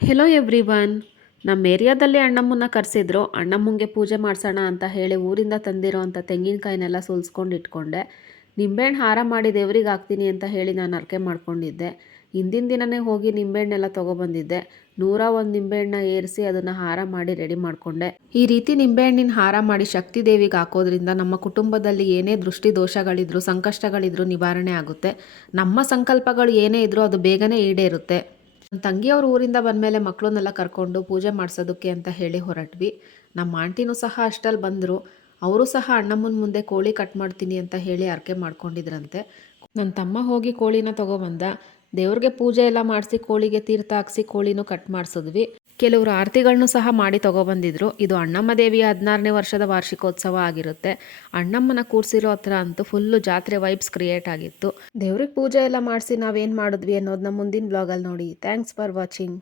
Hello everyone. ನಮ್ಮ ಏರಿಯಾದಲ್ಲಿ ಅಣ್ಣಮ್ಮನ್ನ ಕರೆಸಿದ್ರು. ಅಣ್ಣಮ್ಮಂಗೆ ಪೂಜೆ ಮಾಡಿಸೋಣ ಅಂತ ಹೇಳಿ ಊರಿಂದ ತಂದಿರೋ ಅಂಥ ತೆಂಗಿನಕಾಯಿನೆಲ್ಲ ಸುಲಿಸ್ಕೊಂಡು ಇಟ್ಕೊಂಡೆ. ನಿಂಬೆಹಣ್ಣು ಹಾರ ಮಾಡಿ ದೇವ್ರಿಗೆ ಹಾಕ್ತೀನಿ ಅಂತ ಹೇಳಿ ನಾನು ಹರಕೆ ಮಾಡ್ಕೊಂಡಿದ್ದೆ. ಹಿಂದಿನ ದಿನವೇ ಹೋಗಿ ನಿಂಬೆಹಣ್ಣೆಲ್ಲ ತೊಗೊಬಂದಿದ್ದೆ. 101 ನಿಂಬೆಹಣ್ಣನ್ನ ಏರಿಸಿ ಅದನ್ನು ಹಾರ ಮಾಡಿ ರೆಡಿ ಮಾಡಿಕೊಂಡೆ. ಈ ರೀತಿ ನಿಂಬೆಹಣ್ಣಿನ ಹಾರ ಮಾಡಿ ಶಕ್ತಿ ದೇವಿಗೆ ಹಾಕೋದ್ರಿಂದ ನಮ್ಮ ಕುಟುಂಬದಲ್ಲಿ ಏನೇ ದೃಷ್ಟಿ ದೋಷಗಳಿದ್ರು, ಸಂಕಷ್ಟಗಳಿದ್ರು ನಿವಾರಣೆ ಆಗುತ್ತೆ. ನಮ್ಮ ಸಂಕಲ್ಪಗಳು ಏನೇ ಇದ್ರೂ ಅದು ಬೇಗನೆ ಈಡೇರುತ್ತೆ. ನನ್ನ ತಂಗಿಯವ್ರ ಊರಿಂದ ಬಂದಮೇಲೆ ಮಕ್ಕಳನ್ನೆಲ್ಲ ಕರ್ಕೊಂಡು ಪೂಜೆ ಮಾಡಿಸೋದಕ್ಕೆ ಅಂತ ಹೇಳಿ ಹೊರಟ್ವಿ. ನಮ್ಮ ಆಂಟಿನೂ ಸಹ ಅಷ್ಟಲ್ಲಿ ಬಂದರು. ಅವರು ಸಹ ಅಣ್ಣಮ್ಮನ ಮುಂದೆ ಕೋಳಿ ಕಟ್ ಮಾಡ್ತೀನಿ ಅಂತ ಹೇಳಿ ಹರಕೆ ಮಾಡ್ಕೊಂಡಿದ್ರಂತೆ. ನನ್ನ ತಮ್ಮ ಹೋಗಿ ಕೋಳಿನ ತೊಗೊಬಂದ. ದೇವ್ರಿಗೆ ಪೂಜೆ ಎಲ್ಲ ಮಾಡಿಸಿ ಕೋಳಿಗೆ ತೀರ್ಥ ಹಾಕ್ಸಿ ಕೋಳಿನೂ ಕಟ್ ಮಾಡಿಸಿದ್ವಿ. ಕೆಲವರು ಆರತಿಗಳನ್ನೂ ಸಹ ಮಾಡಿ ತೊಗೊಬಂದಿದ್ರು. ಇದು ಅಣ್ಣಮ್ಮ ದೇವಿಯ 16ನೇ ವರ್ಷದ ವಾರ್ಷಿಕೋತ್ಸವ ಆಗಿರುತ್ತೆ. ಅಣ್ಣಮ್ಮನ ಕೂರಿಸಿರೋ ಹತ್ರ ಅಂತೂ ಫುಲ್ಲು ಜಾತ್ರೆ ವೈಬ್ಸ್ ಕ್ರಿಯೇಟ್ ಆಗಿತ್ತು. ದೇವ್ರಿಗೆ ಪೂಜೆ ಎಲ್ಲ ಮಾಡಿಸಿ ನಾವೇನು ಮಾಡಿದ್ವಿ ಅನ್ನೋದನ್ನ ಮುಂದಿನ ಬ್ಲಾಗಲ್ಲಿ ನೋಡಿ. Thanks for watching.